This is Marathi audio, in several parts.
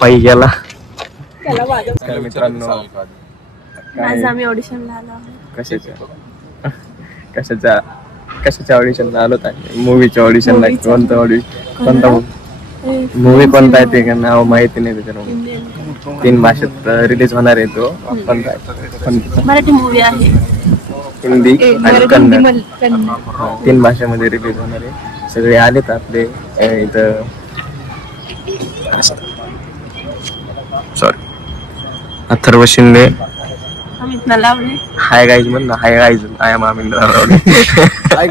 पायी गेला. त्याला मित्रांनो आज आम्ही ऑडिशनला आलो आहोत. कशाच्या ऑडिशनला आलो आहे? मूवीच्या ऑडिशनला. कोणता कोणता? मूवी कोणता आहे ते नाव माहिती नाही त्याच्यावर. 3 भाषेत रिलीज होणार आहे तो. मराठी मूवी आहे, हिंदी आणि कन्नड 3 भाषेमध्ये रिलीज होणार आहे. सगळे आलेत आपले इथं. Sorry, Atharva Shinde. Amit Nalawade. Hi guys म्हण ना. Hi guys, I am Amit Nalawade. Hi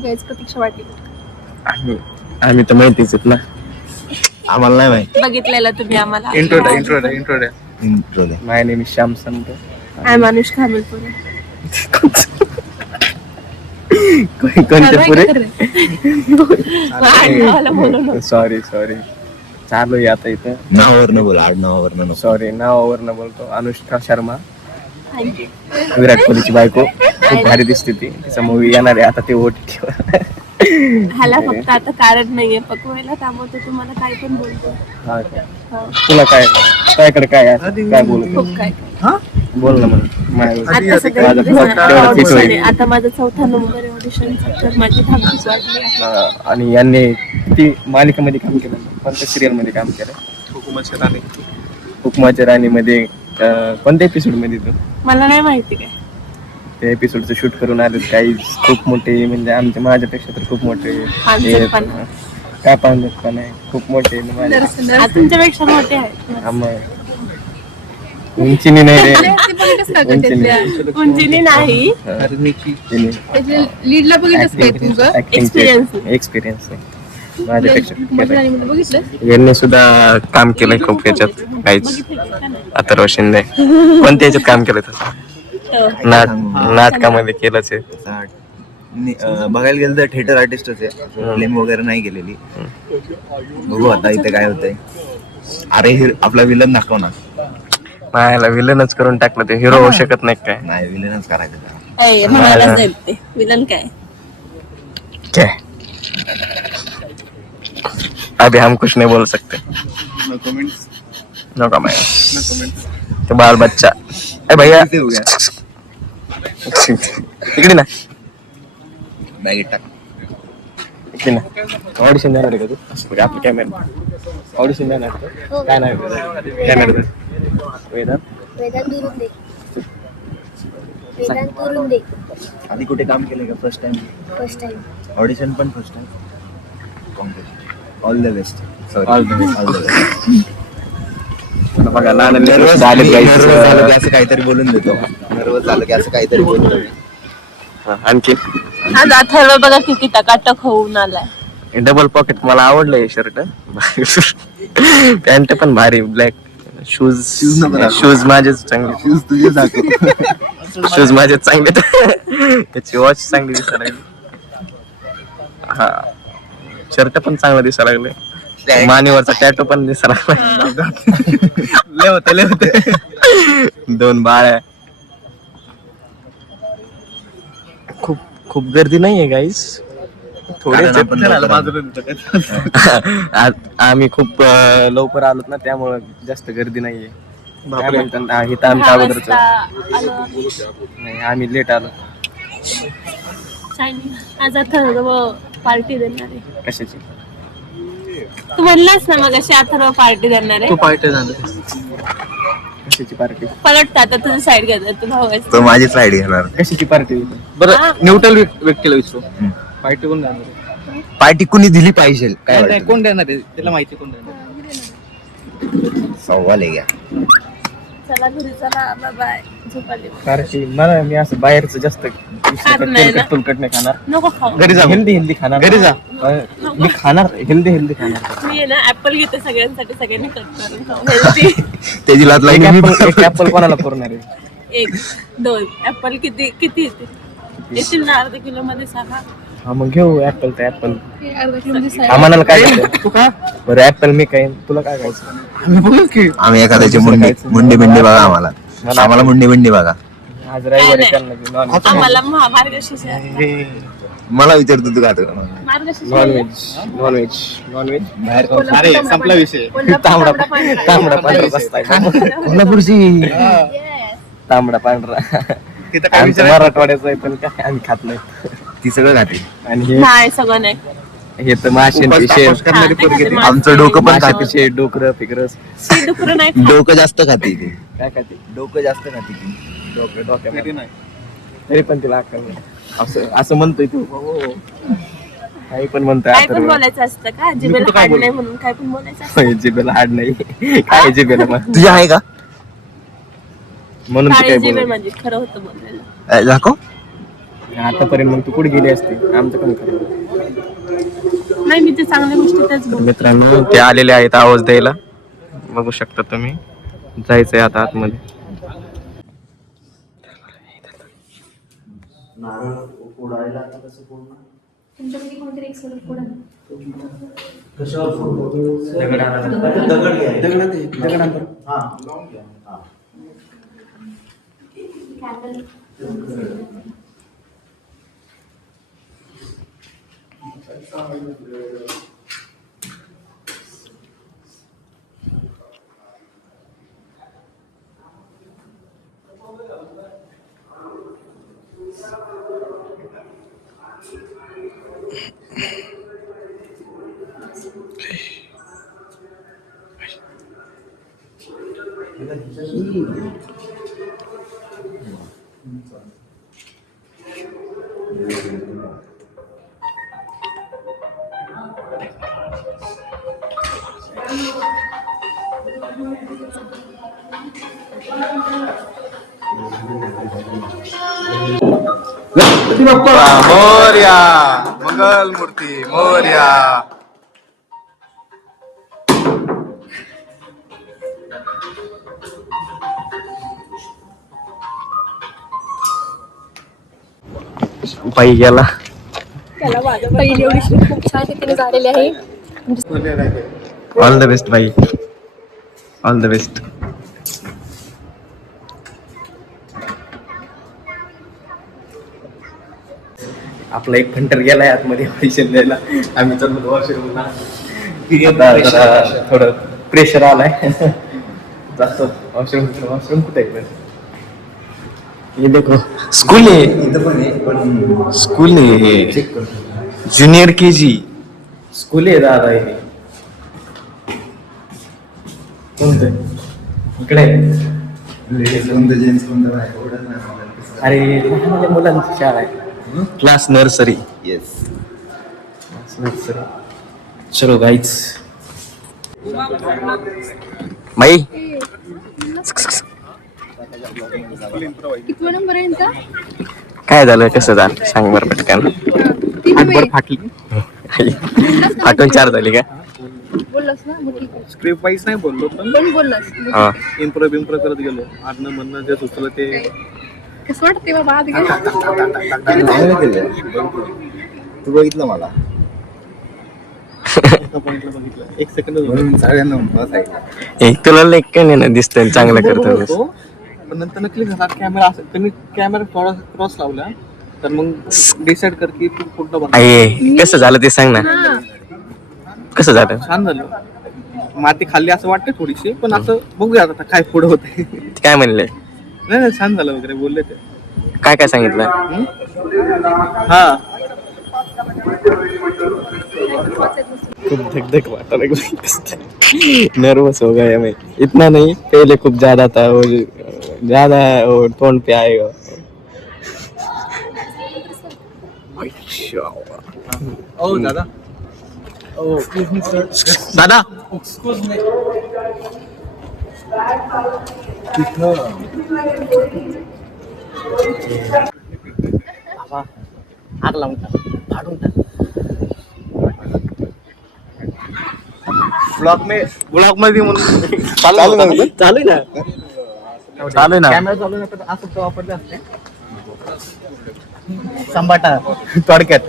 guys, Pratiksha Patil. आम्ही तर माहितीच आहेत ना. आम्हाला नाही माहिती. बघितलेलं तुम्ही आम्हाला. Intro my name is Shyam Sant. I am Anushka Hamirpure. कोणते पुरे? सॉरी चालू आहे आता इथं. नावावरनं बोल, आडनावावरनं. सॉरी, नावावरनं बोलतो. अनुष्का शर्मा, विराट कोहलीची बायको. खूप भारी दिसते ती. तिचा मूवी येणार आहे आता. ते OTT ह्याला फक्त आता कारण नाहीये पकवायला, त्यामुळे तो तुम्हाला काय पण बोलतो. तुला तुझ्याकडे काय आहे? काय बोलतो? खूप काय बोल ना मग. आता सध्या ऑडिशन आहे. आता माझा 4था नंबर आहे ऑडिशनचा, तर माझी धाकधूक वाढली आहे. आणि यांनी किती मालिकेमध्ये काम केलं? कोणत्या सिरियल मध्ये काम केलं? हुकुमाच्या राणी मध्ये. कोणत्या एपिसोड मध्ये तू? मला नाही माहिती काय त्या एपिसोडचं शूट करून आले काही. खूप मोठे, म्हणजे माझ्यापेक्षा तर खूप मोठे. काय पाहत पण आहे, खूप मोठे. तुमच्यापेक्षा मोठे आहेत. उंचीने नाही रे. उंचीने नाही. लीडला बघितलंस काय तुझं एक्सपिरियन्स माझ्यापेक्षा. यांनी सुद्धा काम केलंय खूप याच्यात काहीच. अथर्व शिंदे कोणत्या याच्यात काम केलं? नाटकामध्ये केलंच आहे. बघायला गेलं तर थिएटर आर्टिस्टच आहे. फिल्म वगैरे नाही केलेली. बघू आता इथे काय होतंय. अरे आपला विलन दाखव ना. मायाला विलनच करून टाकलं. ते हिरो होऊ शकत नाही काय? नाही, विलनच करायचं. विलन काय? अभी हम कुछ नहीं बोल सकते. No comment. तो बाल बच्चा. ए भैया इकडे ना. बॅगेत टाक. इकडे ना. ऑडिशन देणार आहे का तू? आपलं कॅमेरा ऑडिशन देणार आहे. काय नाही कॅमेरा. वेदांत दुरुंदे. आधी कुठे काम केलंय का? First time. ऑडिशन पण first time. All the best. All the best. बघा लहान नर्वस झालं की असं काहीतरी बोलून देतो. नर्वस झालं की असं काहीतरी बोलून देतो. आणखी आज अथर्व बघा किती टकाटक होऊन आलाय. डबल पॉकेट मला आवडलं हे शर्ट. पॅन्ट पण भारी. ब्लॅक. शूज माझेच चांगले. शूज तुझे दाखव. शूज माझेच चांगले. त्याची वॉच चांगली दिसायला लागली. हा, शर्ट पण चांगला दिसायला लागले. मानेवरचा टॅटो पण दिसायला लागला. लय होते 2 बाळ्या. खूप गर्दी नाहीये गाईस. थोडेच. आम्ही खूप लवकर आलोत ना, त्यामुळे जास्त गर्दी नाहीये. इथं आमच्या अगोदरच नाही, आम्ही लेट आलो. आज अथर्व पार्टी देणार आहे. कशाची? तू म्हणलास ना मग अशी अथर्व पार्टी देणार आहे. तू पार्टी झाली. कशाची पार्टी? पलटता आता तुझी साईड घेणार. तू भाऊ आहेस. तो माझी साईड घेणार. कशाची पार्टी? बरं, न्यूट्रल व्यक्तीला विचारू. पार्टी कोण देणार? पार्टी कुणी दिली पाहिजे? काय कोण देणार आहे त्याला माहिती? कोण देणार? सवाल आहे. चला घरी चला. बाय. झोपाली. पार्टी मला मी असं बाहेरचं जास्त तुलकट नाही खाणार. नको खाऊ. घरी जा. हेल्दी खाणार. घरी जा. मी खाणार हेल्दी खाणार. मी ना ऍपल घेते सगळ्यांसाठी. सगळ्यांनी कट करून खाऊ. हेल्दी. त्याची लात एक ऍपल कोणाला पुरणार आहे? 1 2 ऍपल किती येते? येतील ना अर्धा किलो मध्ये सांगा. हा मग घेऊ ऍपल. ते ऍपल अर्धा किलो आम्हाला काय तू का? बरं ऍपल मी काय, तुला काय खायचं? आम्ही एखाद्याची मुंडी बिंडी बघा. आम्हाला मुंडी बिंडी बघा. आज रविवारी आम्हाला महामार्गशीर्ष आहे. मला विचारतो तू खातो का? मार्गशीर्ष नॉनव्हेज बाहेर खाऊ. अरे संपला विषय तांबडा पांढरा रस्ता आहे. कोल्हापूरची तांबडा पांढरा तिथं काय आमचं विचार मराठवाड्याचं आहे पण काय आम्ही खात नाही. ती सगळं खाते. आणि नाही सगळं नाही हे तर मासे उपास करणारी हा, पोरगी ते ती. खाते. आमचं डोकं पण खाते. मासे डोकरं फिकर डुकरं नाही खात. डोकं जास्त खाते ती. काय खाते डोकं जास्त खाते ती. डोक्यामध्ये नाही तरी पण तिला अक्कल नाही. असं म्हणतोय तू काही पण म्हणतोय काय पण अथर्व. बोलायचं असतं का जिबेला हाड नाही म्हणून काय पण बोलायचं असतं. होय, जिभेला हाड नाही काय जिभेला मग तुझी आहे का? म्हणून ती काळी काय जिबे बोलत म्हणजे खरं होतं बोललेलं. दाखव. आतापर्यंत मग तू कुठे गेली असते आमचं पण खरं. नाही मी ते चांगल्या गोष्टी त्याच बोलते. मित्रांनो ते आलेले आहेत आवाज द्यायला बघू शकता तुम्ही. जायचंय आता आतमध्ये. तुमच्यापैकी कोणतरी एक सोडत पुढे मोर्या मंगल मूर्ती मोर्या. बाई गेला. पहिली एवढी खूप छान रीतीने झालेली आहे. ऑल द बेस्ट बाई. All the best. आपला एक फंटर गेलाय आतमध्ये ऑडिशन द्यायला. आम्ही चाललो वॉशरूमला. थोडं प्रेशर आलाय जास्त. वॉशरूम कुठे आहे पण? ये देखो स्कूल आहे. इथं पण आहे पण स्कूल आहे. चेक करतो. ज्युनियर के जी स्कूल आहे दादा. हे कोणतं इकडे आहे? लेडीज कोणतं जेंट्स कोणतं नाही एवढं नाही मला. अरे लहान मुलांची शाळा आहे. Class nursery. येस. चलो गाईच. बाई किती नंबर आहे यांचा? काय झालं कसं झालं सांग बरं पटकन. हातभर फाटली. फाटून 4 झाली का? बोललास ना मग ठीक आहे. स्क्रिप्ट वाईज नाही बोललो पण पण बोललास हा. इम्प्रो करत गेलो. आडनं म्हणणं जे सुचलं ते कसं वाटते बाबा आत गेलं? चांगलं केलं. तू बघितलं मला एका पॉइंटला बघितलं. एक सेकंड म्हणून सगळ्यांना बस आहे. एक तुला लेख काय नाही ना दिसतंय चांगलं करतो. पण नंतर क्लिक झाला कॅमेरा असं त्यांनी कॅमेरा थोडा क्रॉस लावला तर मग डिसाइड कर की तू कुठं बघ. आहे कसं झालं ते सांग ना. कसं झालं? छान झालं. माती खाल्ली असं वाटतं थोडीशी पण असं बघूया आता काय पुढे होते. ते काय म्हणले? नाही छान झालं वगैरे बोलले ते. काय काय सांगितलं? हा खूप धक वाटा लगी. नर्वस हो गया मैं. इतना नहीं पहले खूब ज्यादा था और ज्यादा और टोन पे आएगा. ओ दादा दादा आग लावून फाडून टाक. ब्लॉग मध्ये म्हणून चालू आहे ना. कॅमेरा चालू नका असं तर वापरले असते. संबाटा थोडक्यात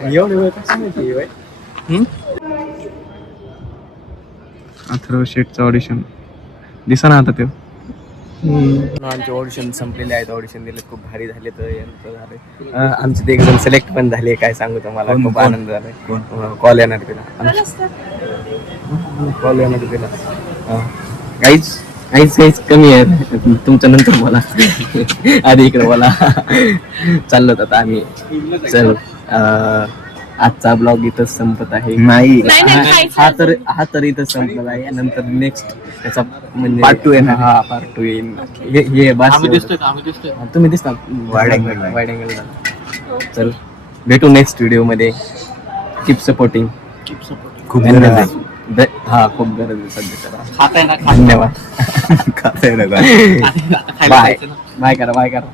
एवढी वेळ कसं माहिती आहे? अथर्व शेटचं ऑडिशन दिसा ना आता ते आमचे ऑडिशन संपलेले आहेत, ऑडिशन दिले, खूप भारी झाले. तर यांचं झालं आमचे ते एक जण सिलेक्ट पण झाले. काय सांगू तुम्हाला, कोण- खूप कोण? आनंद झाला. कॉल येणार तिला, कॉल येणार तिला. काहीच कमी आहे. तुमच्या नंतर बोला, आधी इकडे बोला. चाललो आता आम्ही. चल आजचा ब्लॉग इथंच संपत आहे. नाही नाही, खायचं हा तर इथंच संपला आहे. नंतर नेक्स्ट त्याचा म्हणजे Part 2 येणार. हा पार्ट 2 येईल. हे बस एवढं. तुम्ही दिसता Wide angle ला. Wide angle. चल भेटू नेक्स्ट व्हिडिओ मध्ये. Keep supporting. खूप गरज आहे. हा खूप गरज आहे सध्या. धन्यवाद. खाताय ना का? बाय बाय करा.